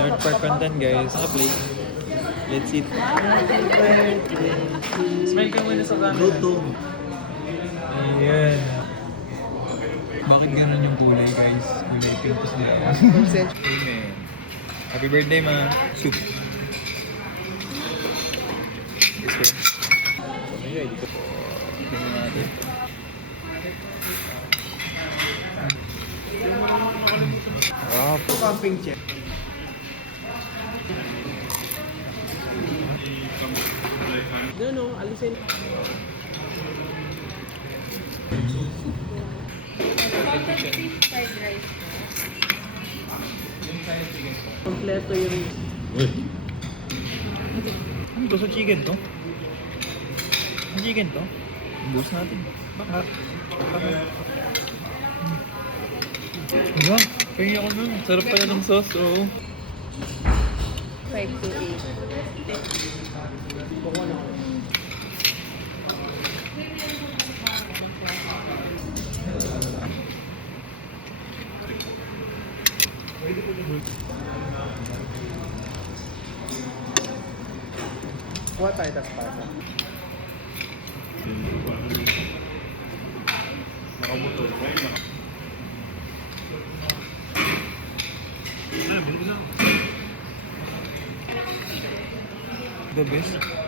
North Park content guys. Naka-play. Let's eat. Smile ka muna sa camera. Luto. Ayan. Bakit ganun yung kulay guys? Kulay pink tapos na. Amen. Happy birthday ma. Soup. This way. Okay, dito po. Tingnan natin. Wow, Pumping check. Ano, alisin. Fried rice. Kompleto yung... Ano to? Sa chicken to? Ang chicken to? Bus natin. Bakit? Diba? Kaya ako nun. Sarap pala ng sauce, oo. 5 to 8. Kuha tayo tas pasa. Nakamotor. The best.